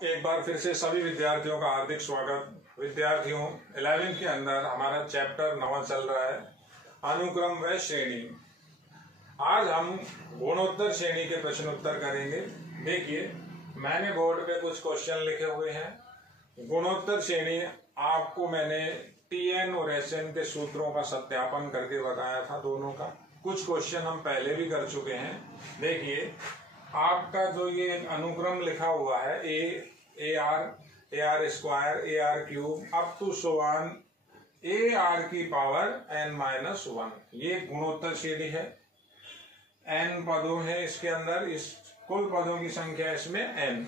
एक बार फिर से सभी विद्यार्थियों का हार्दिक स्वागत। विद्यार्थियों 11वीं के अंदर हमारा चैप्टर 9 चल रहा है, अनुक्रम व श्रेणी। आज हम गुणोत्तर श्रेणी के प्रश्न उत्तर करेंगे। देखिए, मैंने बोर्ड पे कुछ क्वेश्चन लिखे हुए हैं। गुणोत्तर श्रेणी आपको मैंने टीएन और एसएन के सूत्रों का सत्यापन करके बताया था, दोनों का। कुछ क्वेश्चन हम पहले भी कर चुके हैं। देखिए, आपका जो ये अनुक्रम लिखा हुआ है a r square, a r cube up to so on a r की पावर n-1, ये गुणोत्तर श्रेणी है। n पदों है इसके अंदर, इस कुल पदों की संख्या इसमें n।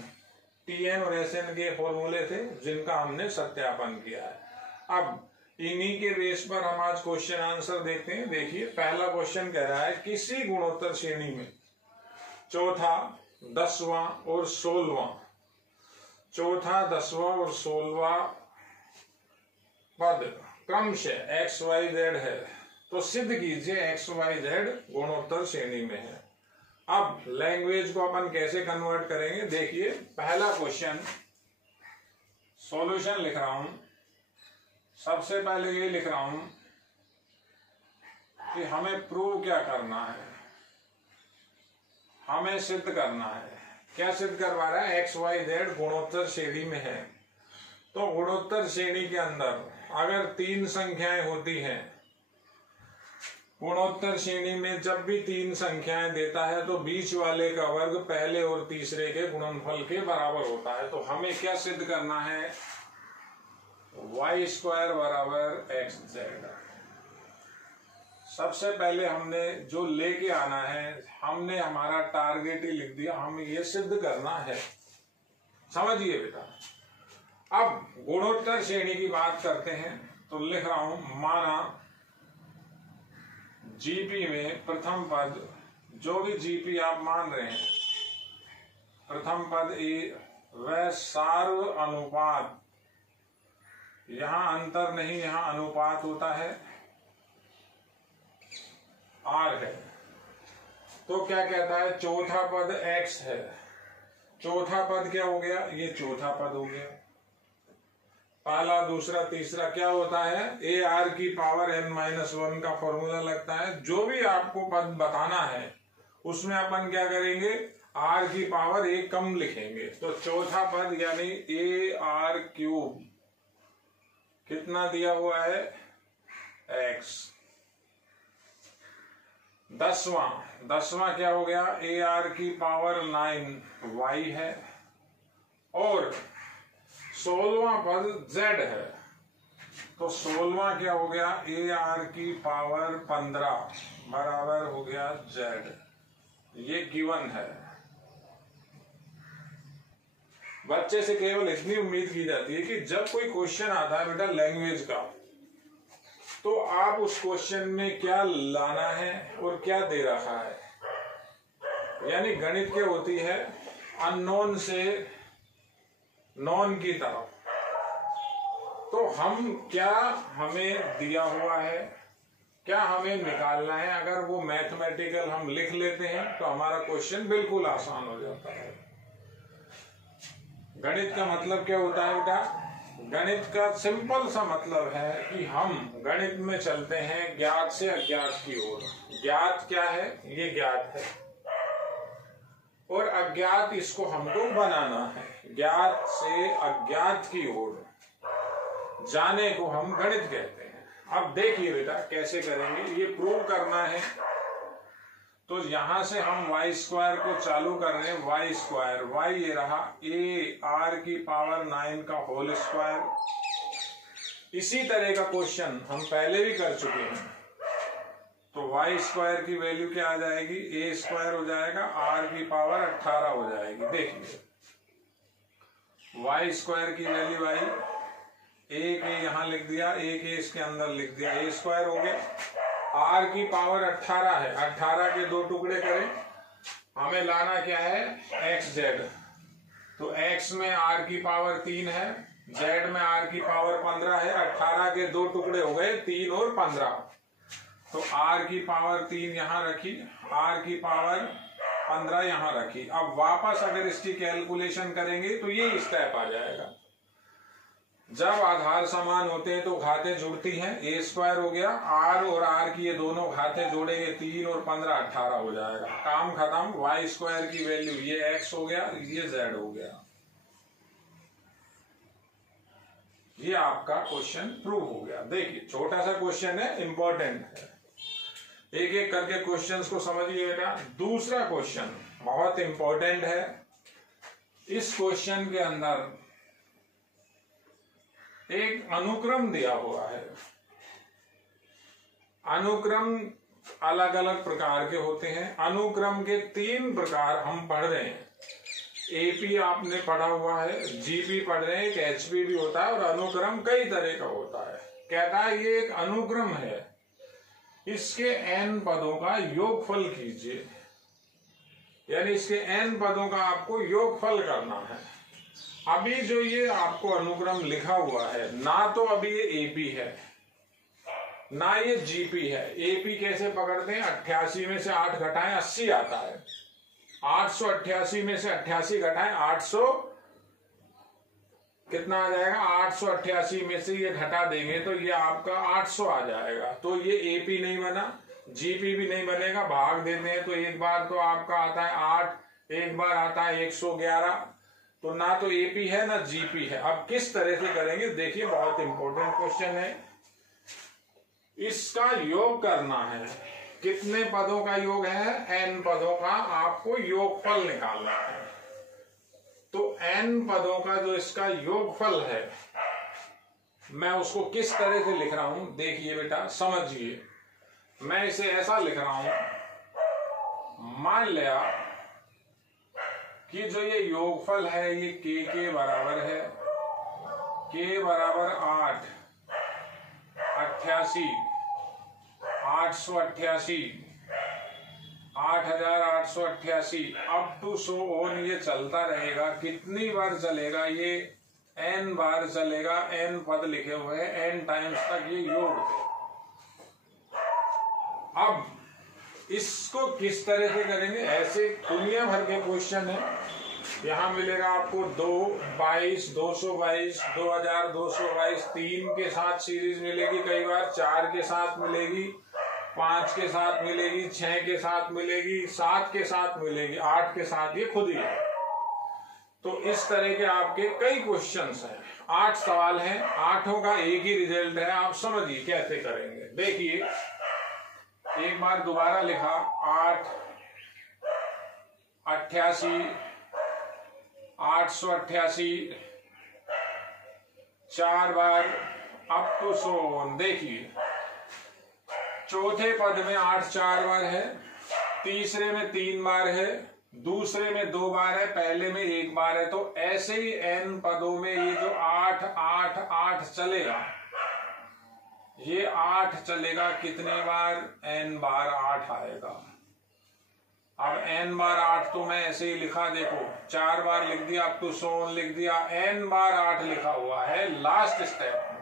टीएन और एसएन के फॉर्मूले थे जिनका हमने सत्यापन किया है। अब इन्हीं के बेस पर हम आज क्वेश्चन आंसर देखते हैं। देखिए, पहला क्वेश्चन कह रहा है किसी गुणोत्तर श्रेणी में चौथा, 10वां और 16वां, चौथा, 10वां और 16वां पद क्रमशः एक्स वाई जेड है, तो सिद्ध कीजिए एक्स वाई जेड गुणोत्तर श्रेणी में है। अब लैंग्वेज को अपन कैसे कन्वर्ट करेंगे, देखिए पहला क्वेश्चन सॉल्यूशन लिख रहा हूं। सबसे पहले ये लिख रहा हूं कि हमें प्रूव क्या करना है, हमें सिद्ध करना है। क्या सिद्ध करवा रहा है? एक्स वाई जेड गुणोत्तर श्रेणी में है। तो गुणोत्तर श्रेणी के अंदर अगर 3 संख्याएं होती हैं, गुणोत्तर श्रेणी में जब भी 3 संख्याएं देता है तो बीच वाले का वर्ग पहले और तीसरे के गुणनफल के बराबर होता है। तो हमें क्या सिद्ध करना है? वाई स्क्वायर बराबर एक्स जेड। सबसे पहले हमने जो लेके आना है, हमने हमारा टारगेट ही लिख दिया, हमें ये सिद्ध करना है। समझिए बेटा। अब गुणोत्तर श्रेणी की बात करते हैं तो लिख रहा हूं, माना जीपी में प्रथम पद, जो भी जीपी आप मान रहे हैं, प्रथम पद ए वह सार्व अनुपात, यहां अंतर नहीं, यहां अनुपात होता है, आर है। तो क्या कहता है? चौथा पद एक्स है। चौथा पद क्या हो गया? ये चौथा पद हो गया। पहला, दूसरा, तीसरा क्या होता है? ए आर की पावर n-1 का फॉर्मूला लगता है। जो भी आपको पद बताना है उसमें अपन क्या करेंगे? आर की पावर 1 कम लिखेंगे। तो चौथा पद यानी ए आर क्यूब कितना दिया हुआ है? एक्स। 10वां क्या हो गया? ए आर की पावर 9 वाई है। और 16वां पद जेड है। तो 16वां क्या हो गया? ए आर की पावर 15 बराबर हो गया जेड। ये गिवन है। बच्चे से केवल इतनी उम्मीद की जाती है कि जब कोई क्वेश्चन आता है बेटा लैंग्वेज का, तो आप उस क्वेश्चन में क्या लाना है और क्या दे रखा है। यानी गणित क्या होती है? अननोन से नॉन की तरफ। तो हम क्या हमें दिया हुआ है, क्या हमें निकालना है, अगर वो मैथमेटिकल हम लिख लेते हैं तो हमारा क्वेश्चन बिल्कुल आसान हो जाता है। गणित का मतलब क्या होता है बेटा? गणित का सिंपल सा मतलब है कि हम गणित में चलते हैं ज्ञात से अज्ञात की ओर। ज्ञात क्या है? ये ज्ञात है, और अज्ञात इसको हमको बनाना है। ज्ञात से अज्ञात की ओर जाने को हम गणित कहते हैं। अब देखिए बेटा कैसे करेंगे, ये प्रूव करना है। तो यहां से हम वाई स्क्वायर को चालू कर रहे हैं। वाई स्क्वायर, वाई ये रहा ए आर की पावर 9 का होल स्क्वायर। इसी तरह का क्वेश्चन हम पहले भी कर चुके हैं। तो वाई स्क्वायर की वैल्यू क्या आ जाएगी? ए स्क्वायर हो जाएगा, आर की पावर 18 हो जाएगी। देखिए, वाई स्क्वायर की वैल्यू आई, एक ए यहां लिख दिया, एक ए इसके अंदर लिख दिया, ए स्क्वायर हो गया। आर की पावर 18 है, 18 के 2 टुकड़े करें। हमें लाना क्या है? X Z. तो एक्स में आर की पावर 3 है, जेड में आर की पावर 15 है। 18 के 2 टुकड़े हो गए, 3 और 15। तो आर की पावर 3 यहां रखी, आर की पावर 15 यहाँ रखी। अब वापस अगर इसकी कैलकुलेशन करेंगे तो ये स्टेप आ जाएगा। जब आधार समान होते हैं तो घातें जुड़ती हैं, a स्क्वायर हो गया, r और r की ये दोनों घातें जोड़ेंगे 3 और 15 18 हो जाएगा, काम खत्म। y स्क्वायर की वैल्यू ये x हो गया, ये z हो गया। ये आपका क्वेश्चन प्रूव हो गया। देखिए छोटा सा क्वेश्चन है, इंपॉर्टेंट है, एक एक करके क्वेश्चंस को समझिएगा। दूसरा क्वेश्चन बहुत इंपॉर्टेंट है। इस क्वेश्चन के अंदर एक अनुक्रम दिया हुआ है। अनुक्रम अलग अलग प्रकार के होते हैं। अनुक्रम के 3 प्रकार हम पढ़ रहे हैं। एपी आपने पढ़ा हुआ है, जीपी पढ़ रहे हैं, एक एचपी भी होता है, और अनुक्रम कई तरह का होता है। कहता है ये एक अनुक्रम है, इसके n पदों का योगफल कीजिए, यानी इसके n पदों का आपको योगफल करना है। अभी जो ये आपको अनुक्रम लिखा हुआ है, ना तो अभी ये एपी है ना ये जीपी है। एपी कैसे पकड़ते हैं, 88 में से 8 घटाएं 80 आता है, 888 में से 88 घटाएं 800 कितना आ जाएगा, 888 में से ये घटा देंगे तो ये आपका 800 आ जाएगा। तो ये एपी नहीं बना, जीपी भी नहीं बनेगा। भाग देते हैं तो एक बार तो आपका आता है 8, एक बार आता है 111, तो ना तो एपी है ना जीपी है। अब किस तरह से करेंगे देखिए, बहुत इंपॉर्टेंट क्वेश्चन है। इसका योग करना है, कितने पदों का योग है, n पदों का आपको योगफल निकालना है। तो n पदों का जो इसका योगफल है, मैं उसको किस तरह से लिख रहा हूं देखिए बेटा, समझिए। मैं इसे ऐसा लिख रहा हूं, मान लिया कि जो ये योगफल है ये के बराबर है, के बराबर 8, 88, 888, 8888 अप टू सो ऑन ये चलता रहेगा। कितनी बार चलेगा ये, n बार चलेगा, n पद लिखे हुए हैं, n टाइम्स तक ये योग है। अब इसको किस तरह से करेंगे, ऐसे दुनिया भर के क्वेश्चन है। यहां मिलेगा आपको 2, 22, 222, 2222, 3 के साथ सीरीज मिलेगी, कई बार 4 के साथ मिलेगी, 5 के साथ मिलेगी, 6 के साथ मिलेगी, 7 के साथ मिलेगी, 8 के साथ ये खुद ही है। तो इस तरह के आपके कई क्वेश्चंस हैं, 8 सवाल हैं, 8 का एक ही रिजल्ट है। आप समझिए कैसे करेंगे। देखिए एक बार दोबारा लिखा, 8, 88, 888, 4 बार अप टू सो ऑन। देखिए चौथे पद में 8 4 बार है, तीसरे में 3 बार है, दूसरे में 2 बार है, पहले में 1 बार है। तो ऐसे ही n पदों में ये जो 8 8 8 चलेगा, ये 8 चलेगा, कितने बार, n बार 8 आएगा। अब n बार 8 तो मैं ऐसे ही लिखा, देखो 4 बार लिख दिया, अप टू सो ऑन लिख दिया, n बार 8 लिखा हुआ है लास्ट स्टेप में।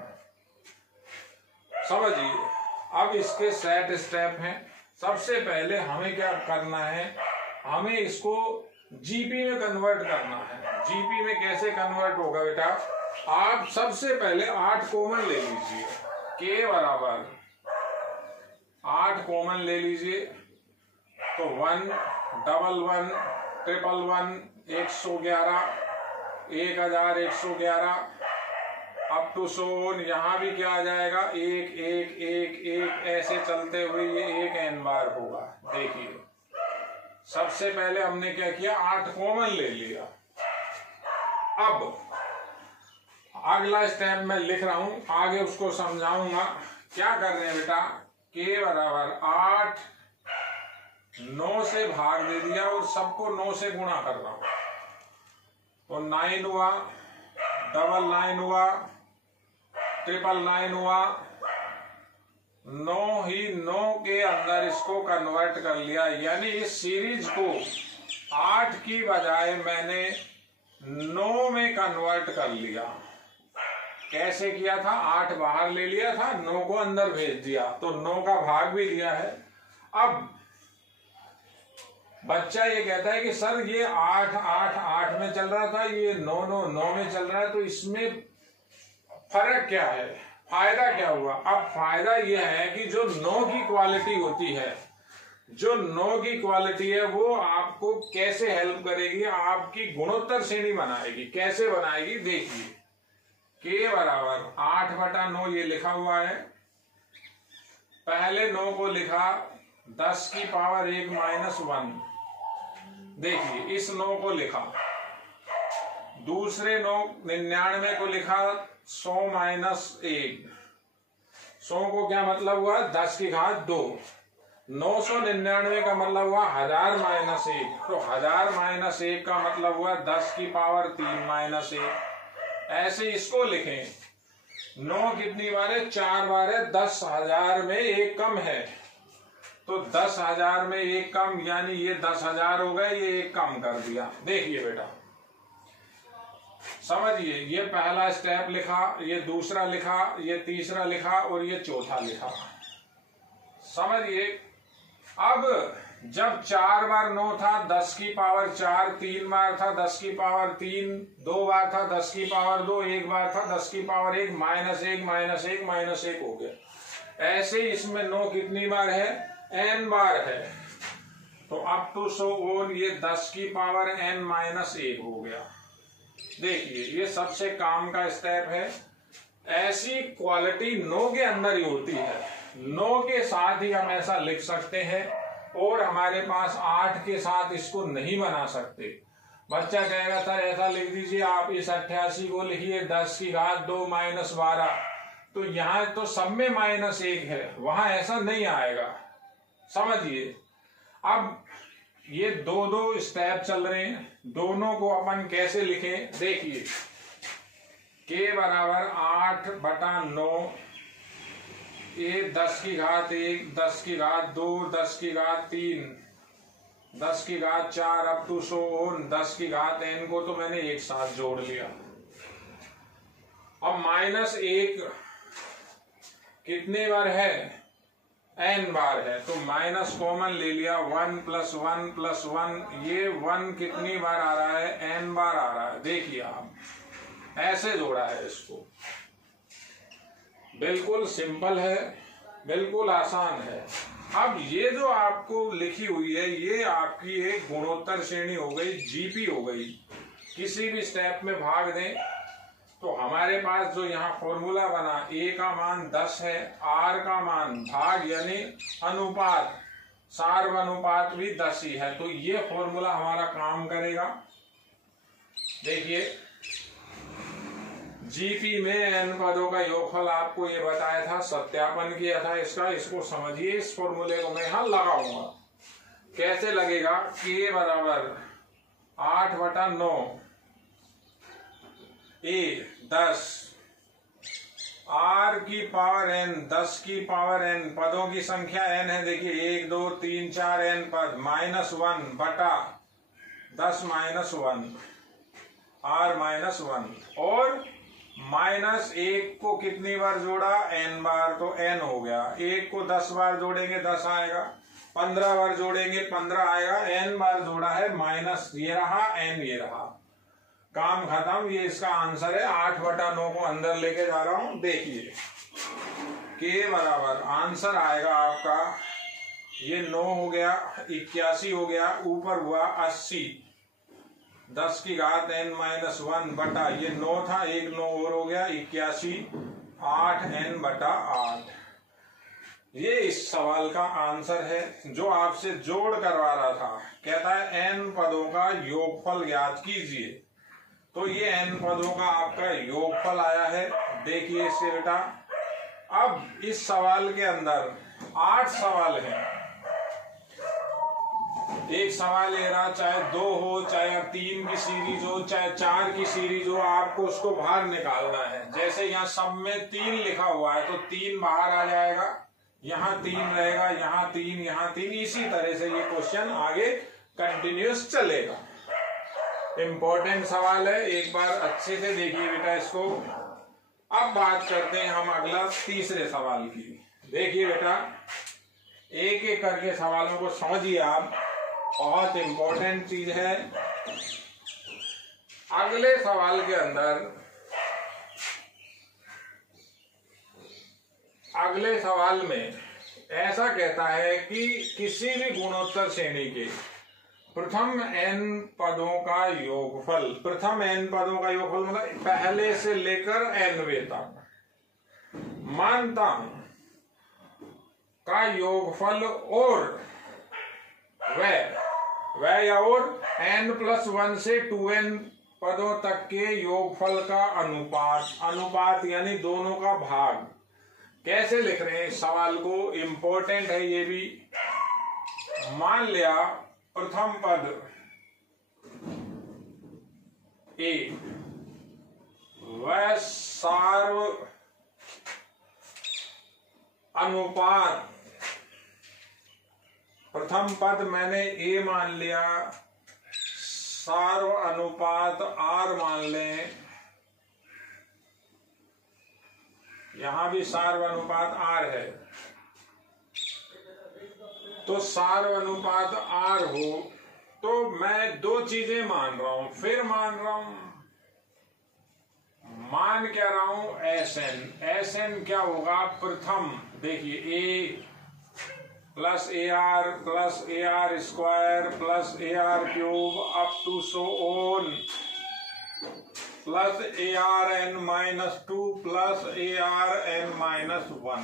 समझिए अब इसके सेट स्टेप हैं। सबसे पहले हमें क्या करना है, हमें इसको जीपी में कन्वर्ट करना है। जीपी में कैसे कन्वर्ट होगा बेटा, आप सबसे पहले 8 कॉमन ले लीजिए, के बराबर 8 कॉमन ले लीजिए, तो 1 डबल 1 ट्रिपल 1 111 1111 अप टू सोन। यहां भी क्या आ जाएगा, 1 1 1 1 ऐसे चलते हुए ये 1 n बार होगा। देखिए सबसे पहले हमने क्या किया, 8 कॉमन ले लिया। अब अगला स्टेप मैं लिख रहा हूं, आगे उसको समझाऊंगा। क्या कर रहे हैं बेटा, के बराबर 8 9 से भाग दे दिया और सबको 9 से गुणा कर रहा हूं, तो 9 हुआ, डबल 9 हुआ, ट्रिपल 9 हुआ, 9 ही 9 के अंदर इसको कन्वर्ट कर लिया। यानी इस सीरीज को 8 की बजाय मैंने 9 में कन्वर्ट कर लिया। कैसे किया था, 8 बाहर ले लिया था, 9 को अंदर भेज दिया, तो 9 का भाग भी दिया है। अब बच्चा ये कहता है कि सर ये 8 8 8 में चल रहा था, ये 9 9 9 में चल रहा है, तो इसमें फर्क क्या है, फायदा क्या हुआ? अब फायदा यह है कि जो 9 की क्वालिटी होती है, जो 9 की क्वालिटी है वो आपको कैसे हेल्प करेगी, आपकी गुणोत्तर श्रेणी बनाएगी। कैसे बनाएगी देखिए, k बराबर 8/9 ये लिखा हुआ है। पहले 9 को लिखा 10 की पावर 1 माइनस 1, देखिए इस 9 को लिखा। दूसरे 9 99 को लिखा 100 माइनस 1। 100 को क्या मतलब हुआ? 10 की घात 2। 999 का मतलब हुआ 1000 माइनस 1, तो 1000 माइनस 1 का मतलब हुआ 10 की पावर 3 माइनस 1। ऐसे इसको लिखें। 9 कितनी बार है? 4 बार है। 10,000 में 1 कम है, तो 10,000 में 1 कम, यानी ये 10,000 हो गए, ये 1 कम कर दिया। देखिए बेटा, समझिए, ये पहला स्टेप लिखा, ये दूसरा लिखा, ये तीसरा लिखा और ये चौथा लिखा। समझिए, अब जब 4 बार 9 था 10 की पावर 4, 3 बार था 10 की पावर 3, 2 बार था 10 की पावर 2, 1 बार था 10 की पावर 1, माइनस 1 माइनस 1 माइनस 1 हो गया। ऐसे इसमें 9 कितनी बार है? n बार है। तो अप टू सो ऑन ये 10 की पावर n माइनस 1 हो गया। देखिए, ये सबसे काम का स्टेप है। ऐसी क्वालिटी 9 के अंदर ही होती है। 9 के साथ ही हम ऐसा लिख सकते हैं, और हमारे पास 8 के साथ इसको नहीं बना सकते। बच्चा कहेगा सर ऐसा लिख दीजिए आप, इस 88 को लिखिए 10 की घात 2 माइनस 12, तो यहां तो सब में माइनस 1 है, वहां ऐसा नहीं आएगा। समझिए, अब ये दो स्टेप चल रहे हैं, दोनों को अपन कैसे लिखें देखिए। k बराबर 8/9, ये 10 की घात 1, 10 की घात 2, 10 की घात 3, 10 की घात 4 अप टू सो ऑन 10 की घात n को तो मैंने एक साथ जोड़ लिया। अब माइनस 1 कितने बार है? n बार है, तो माइनस कॉमन ले लिया। 1 + 1 + 1, ये 1 कितनी बार आ रहा है? n बार आ रहा है। देखिए, आप ऐसे जोड़ा है इसको। बिल्कुल सिंपल है, बिल्कुल आसान है। अब ये जो आपको लिखी हुई है, ये आपकी एक गुणोत्तर श्रेणी हो गई, जीपी हो गई। किसी भी स्टेप में भाग दें तो हमारे पास जो यहाँ फॉर्मूला बना, a का मान 10 है, r का मान भाग यानी अनुपात, सार्वनुपात भी 10 ही है, तो ये फॉर्मूला हमारा काम करेगा। देखिए, जीपी में n पदों का योगफल आपको ये बताया था, सत्यापन किया था इसका। इसको समझिए, इस फॉर्मूले को मैं यहां लगाऊंगा। कैसे लगेगा? k बराबर 8/9, a 10, r की पावर n, 10 की पावर n, पदों की संख्या n है। देखिए 1 2 3 4 n पद, -1 बटा 10 - 1, r -1, और -1 को कितनी बार जोड़ा? n बार, तो n हो गया। 1 को 10 बार जोड़ेंगे 10 आएगा, 15 बार जोड़ेंगे 15 आएगा, n बार जोड़ा है, माइनस ये रहा, n ये रहा, काम खत्म। ये इसका आंसर है। 8/9 को अंदर लेके जा रहा हूं। देखिए, k बराबर आंसर आएगा आपका, ये 9 हो गया, 81 हो गया, ऊपर हुआ 80, 10 की घात n - 1 बटा, ये 9 था, एक 9 और हो गया, 81, 8n/8। ये इस सवाल का आंसर है, जो आपसे जोड़ करवा रहा था। कहता है n पदों का योगफल ज्ञात कीजिए, तो ये n पदों का आपका योगफल आया है। देखिए इससे बेटा, अब इस सवाल के अंदर 8 सवाल हैं। एक सवाल ले रहा, चाहे 2 हो, चाहे अब 3 की सीरीज हो, चाहे 4 की सीरीज हो, आपको उसको बाहर निकालना है। जैसे यहाँ सब में 3 लिखा हुआ है, तो 3 बाहर आ जाएगा, यहाँ 3 रहेगा, यहाँ 3, यहाँ 3, इसी तरह से ये क्वेश्चन आगे कंटिन्यूस चलेगा। इंपॉर्टेंट सवाल है, एक बार अच्छे से देखिए बेटा इसको। अब बात करते हैं हम अगला तीसरे सवाल की। देखिए बेटा, एक एक करके सवालों को समझिए आप। बहुत इंपॉर्टेंट चीज है। अगले सवाल के अंदर, अगले सवाल में ऐसा कहता है कि किसी भी गुणोत्तर श्रेणी के प्रथम n पदों का योगफल, प्रथम n पदों का योगफल मतलब पहले से लेकर nवें तक, मानता हूं का योगफल और वह या और n+1 से 2n पदों तक के योगफल का अनुपात, अनुपात यानी दोनों का भाग। कैसे लिख रहे हैं सवाल को, इंपॉर्टेंट है ये भी। मान लिया प्रथम पद ए वह सार्व अनुपात, प्रथम पद मैंने ए मान लिया, सार्व अनुपात आर मान लें, यहां भी सार्व अनुपात आर है, तो सार्व अनुपात आर हो तो मैं दो चीजें मान रहा हूं, फिर मान रहा हूं, मान क्या रहा हूं एस एन क्या होगा, प्रथम देखिए a plus a r square plus a r cube up to so on plus a r n-2 plus a r n-1,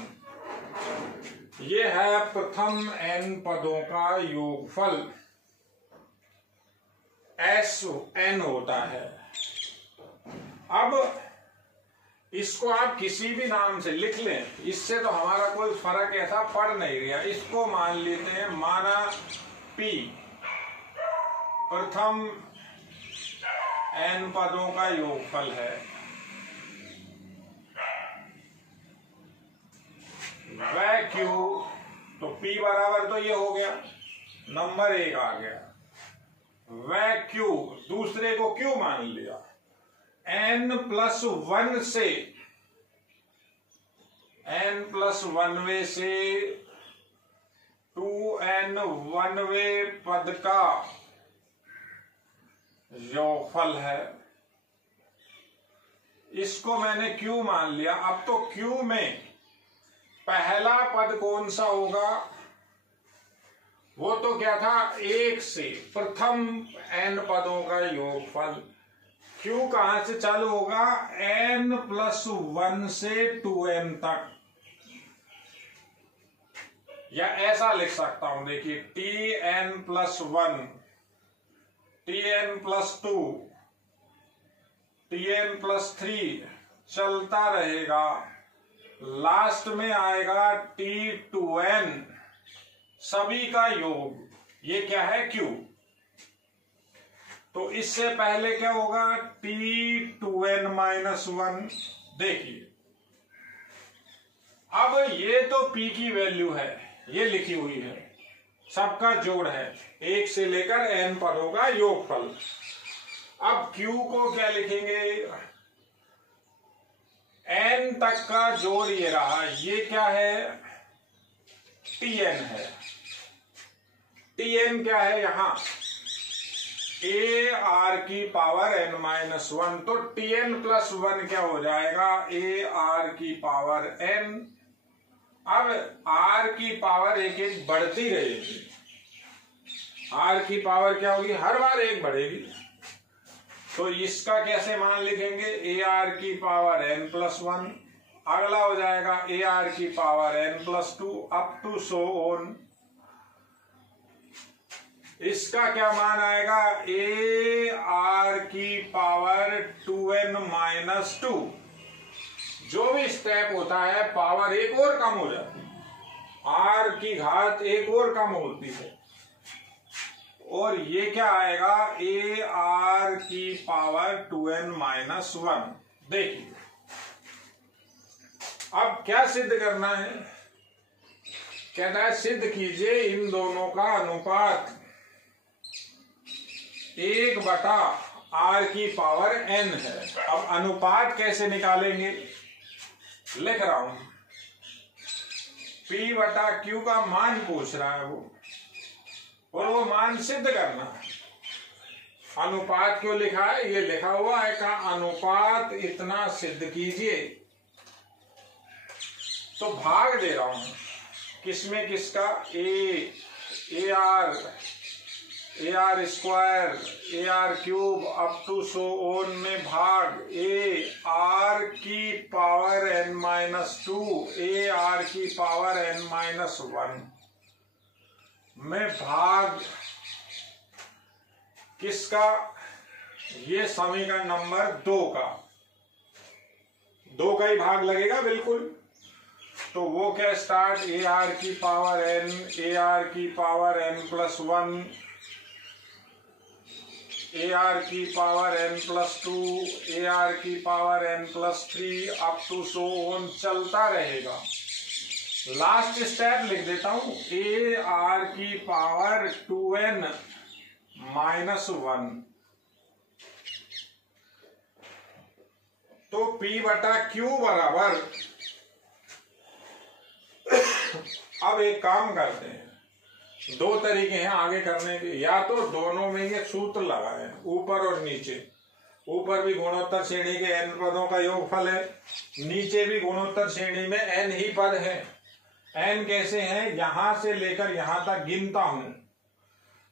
ये है प्रथम n पदों का योगफल, एस एन होता है। अब इसको आप किसी भी नाम से लिख लें, इससे तो हमारा कोई फर्क ऐसा पड़ नहीं रहा। इसको मान लेते हैं, माना P प्रथम n पदों का योगफल है, वह Q, तो P बराबर तो ये हो गया, नंबर 1 आ गया, वह Q, दूसरे को Q मान लिया, n+1 से n+1वें से 2n1वें पद का योगफल है, इसको मैंने Q मान लिया। अब तो Q में पहला पद कौन सा होगा, वो तो क्या था 1 से प्रथम n पदों का योगफल, Q कहां से चालू होगा n+1 से 2n तक, या ऐसा लिख सकता हूं, देखिए tn+1 tn+2 tn+3 चलता रहेगा, लास्ट में आएगा t2n, सभी का योग, ये क्या है Q। तो इससे पहले क्या होगा t2n-1, देखिए अब ये तो P की वैल्यू है, ये लिखी हुई है, सबका जोड़ है, 1 से लेकर n पदों का योगफल। अब Q को क्या लिखेंगे, n तक का जोड़ ये रहा, ये क्या है Tn है, Tn क्या है यहां ar की पावर n-1, तो Tn+1 क्या हो जाएगा ar की पावर n। अब r की पावर एक एक बढ़ती रहेगी, r की पावर क्या होगी, हर बार एक बढ़ेगी, तो इसका कैसे मान लिखेंगे ar की पावर n+1, अगला हो जाएगा ar की power n+2 up to so on, इसका क्या मान आएगा ar की पावर 2n-2, जो भी स्टेप होता है पावर एक और कम हो जाती है, r की घात एक और कम होती है, और ये क्या आएगा ar की पावर 2n-1। देखिए अब क्या सिद्ध करना है, कहता है सिद्ध कीजिए इन दोनों का अनुपात 1/r की पावर n है। अब अनुपात कैसे निकालेंगे, लिख रहा हूं, P/Q का मान पूछ रहा है वो, और वो मान सिद्ध करना है। अनुपात क्यों लिखा है? ये लिखा हुआ है का अनुपात इतना सिद्ध कीजिए। तो भाग दे रहा हूं किसमें किसका, a r square, a r cube up to so on में भाग ए आर की पावर n-2, ए आर की पावर n-1 में भाग किसका, ये समीकरण नंबर 2 का, 2 का ही भाग लगेगा बिल्कुल। तो वो क्या स्टार्ट, ए आर की पावर n, ए आर की पावर n+1, ए आर की पावर n+2, ए आर की power n+3 up to so on चलता रहेगा। लास्ट स्टेप लिख देता हूं, ए आर की पावर 2n-1, तो P/Q बराबर, अब एक काम करते हैं, 2 तरीके हैं आगे करने के, या तो दोनों में ये सूत्र लगाए ऊपर और नीचे, ऊपर भी गुणोत्तर श्रेणी के n पदों का योगफल है, नीचे भी गुणोत्तर श्रेणी में n ही पद है। n कैसे हैं, यहां से लेकर यहां तक गिनता हूं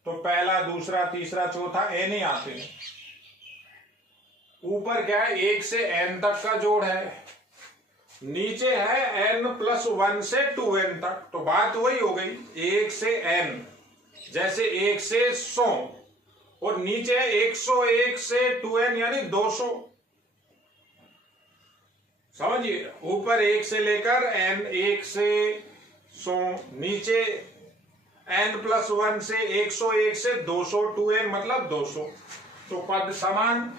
तो पहला, दूसरा, तीसरा, चौथा n ही आते हैं। ऊपर क्या है, 1 से n तक का जोड़ है, नीचे है n+1 से 2n तक। तो बात वही हो गई, 1 से n, जैसे 1 से 100 और नीचे 101 से 2n यानी 200। समझिए, ऊपर 1 से लेकर n, 1 से 100, नीचे n+1 से 101 से 200, 2n मतलब 200, तो पद समान।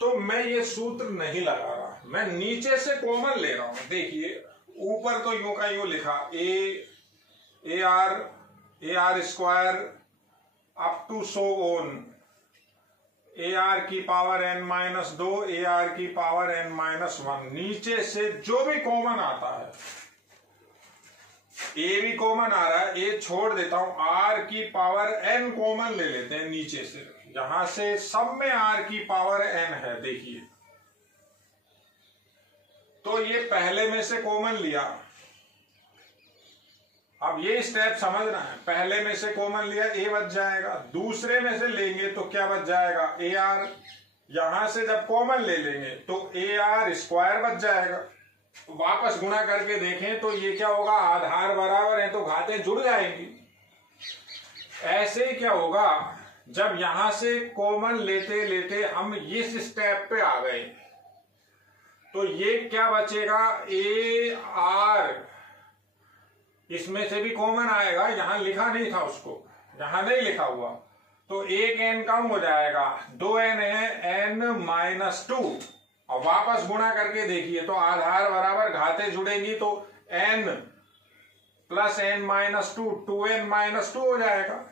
तो मैं ये सूत्र नहीं लगा रहा, मैं नीचे से कॉमन ले रहा हूं। देखिए ऊपर तो यूं का यूं लिखा, a r square up to so on, a r की पावर n-2, ए आर की पावर n-1। नीचे से जो भी कॉमन आता है, ए भी कॉमन आ रहा है, ए छोड़ देता हूं, आर की पावर n कॉमन ले लेते हैं नीचे से, यहां से सब में आर की पावर n है। देखिए तो ये पहले में से कॉमन लिया, अब ये स्टेप समझना है, पहले में से कॉमन लिया, ए बच जाएगा, दूसरे में से लेंगे तो क्या बच जाएगा, ए आर, यहां से जब कॉमन ले लेंगे तो ए आर स्क्वायर बच जाएगा। वापस गुणा करके देखें तो ये क्या होगा, आधार बराबर है तो घातें जुड़ जाएंगी। ऐसे ही क्या होगा, जब यहां से कॉमन लेते लेते हम इस स्टेप पे आ गए तो ये क्या बचेगा, ए आर, इसमें से भी कॉमन आएगा, यहां लिखा नहीं था उसको, यहां नहीं लिखा हुआ, तो एक n कम हो जाएगा, 2n है n-2, और वापस गुणा करके देखिए तो आधार बराबर घातें जुड़ेंगी तो n + n-2, 2n-2 हो जाएगा।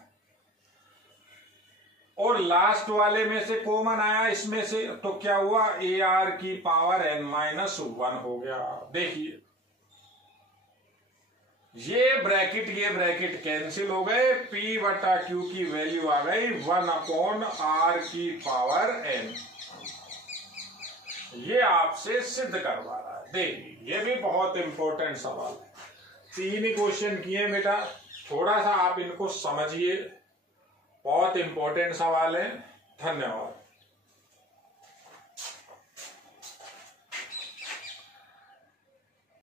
और लास्ट वाले में से कॉमन आया इसमें से, तो क्या हुआ, ए आर की पावर n-1 हो गया। देखिए ये ब्रैकेट कैंसिल हो गए, P/Q की वैल्यू आ गई 1/r की पावर n। ये आपसे सिद्ध करवा रहा है। देखिए ये भी बहुत इंपॉर्टेंट सवाल है, 3 ही क्वेश्चन किए बेटा, थोड़ा सा आप इनको समझिए, बहुत इंपॉर्टेंट सवाल है। धन्यवाद।